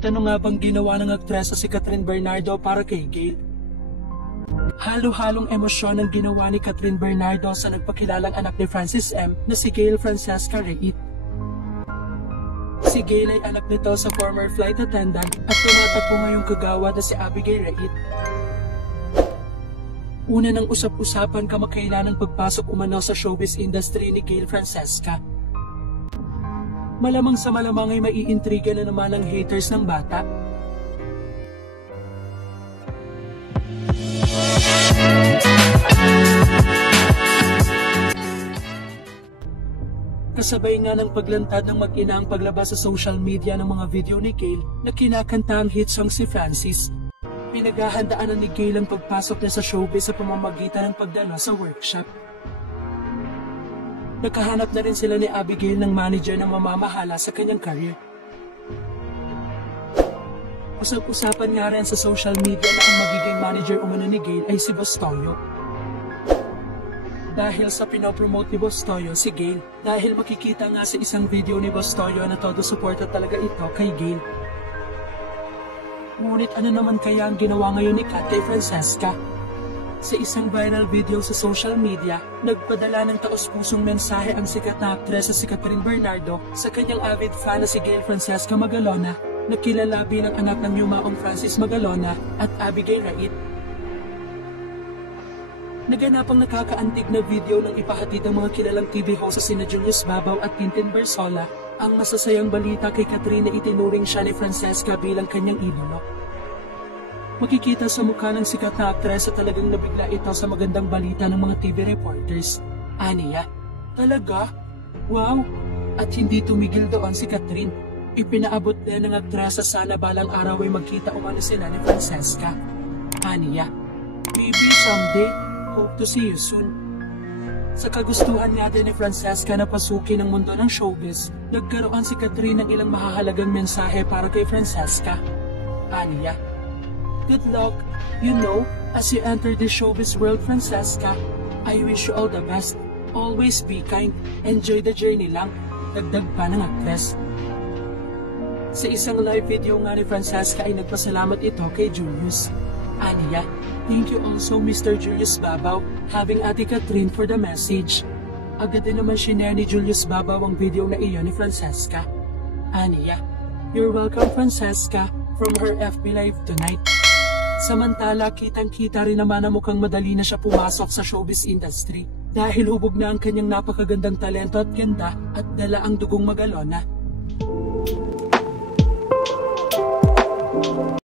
Ano nga bang ginawa ng aktresa si Catherine Bernardo para kay Gayle? Halo-halong emosyon ang ginawa ni Catherine Bernardo sa nagpakilalang anak ni Francis M. na si Gayle Francesca Reit. Si Gayle ay anak nito sa former flight attendant at tumatakbo ngayong kagawad na si Abigail Reit. Una ng usap-usapan kamakailan ng pagpasok umano sa showbiz industry ni Gayle Francesca. Malamang sa malamang ay maiintriga na naman ang haters ng bata. Kasabay nga ng paglantad ng mag-ina ang paglabas sa social media ng mga video ni Gayle na kinakanta ang hit song si Francis. Pinaghahandaan ni Gayle ang pagpasok niya sa showbiz sa pamamagitan ng pagdalo sa workshop. Nakahanap na rin sila ni Abigail ng manager na mamamahala sa kanyang career. Usap-usapan nga rin sa social media na ang magiging manager umano ni Gayle ay si Boss Toyo. Dahil sa pinopromote ni Boss Toyo si Gayle, dahil makikita nga sa isang video ni Boss Toyo na todo suporta talaga ito kay Gayle. Ngunit ano naman kaya ang ginawa ngayon ni Catherine Francesca? Sa isang viral video sa social media, nagpadala ng taos-pusong mensahe ang sikat na aktresa si Catherine Bernardo sa kanyang avid fan na si Gayle Francesca Magalona, na kilala bilang anak ng yumaong Francis Magalona at Abigail Reit. Naganapang nakakaantig na video ng ipahatid ng mga kilalang TV host sina Julius Babaw at Tintin Bersola ang masasayang balita kay Catherine na itinuring siya ni Francesca bilang kanyang idolo. Makikita sa mukha ng sikat na aktresa talagang nabigla ito sa magandang balita ng mga TV reporters. Aniya, talaga? Wow! At hindi tumigil doon si Catherine. Ipinaabot din ng aktresa sana balang araw ay magkita umano sila ni Francesca. Aniya, maybe someday, hope to see you soon. Sa kagustuhan nga din ni Francesca na pasukin ang mundo ng showbiz, nagkaroon si Catherine ng ilang mahahalagang mensahe para kay Francesca. Aniya, good luck. You know, as you enter the showbiz world, Francesca, I wish you all the best. Always be kind. Enjoy the journey lang. Dagdag pa ng aktres. Sa isang live video nga ni Francesca ay nagpasalamat ito kay Julius. Aniya, thank you also Mr. Julius Babaw, having Ate Catherine for the message. Agad din naman shinare ni Julius Babaw ang video na iyon ni Francesca. Aniya, you're welcome Francesca, from her FB Live tonight. Samantala, kitang-kita rin naman na mukhang madali na siya pumasok sa showbiz industry dahil hubog na ang kanyang napakagandang talento at ganda at dala ang dugong Magalona.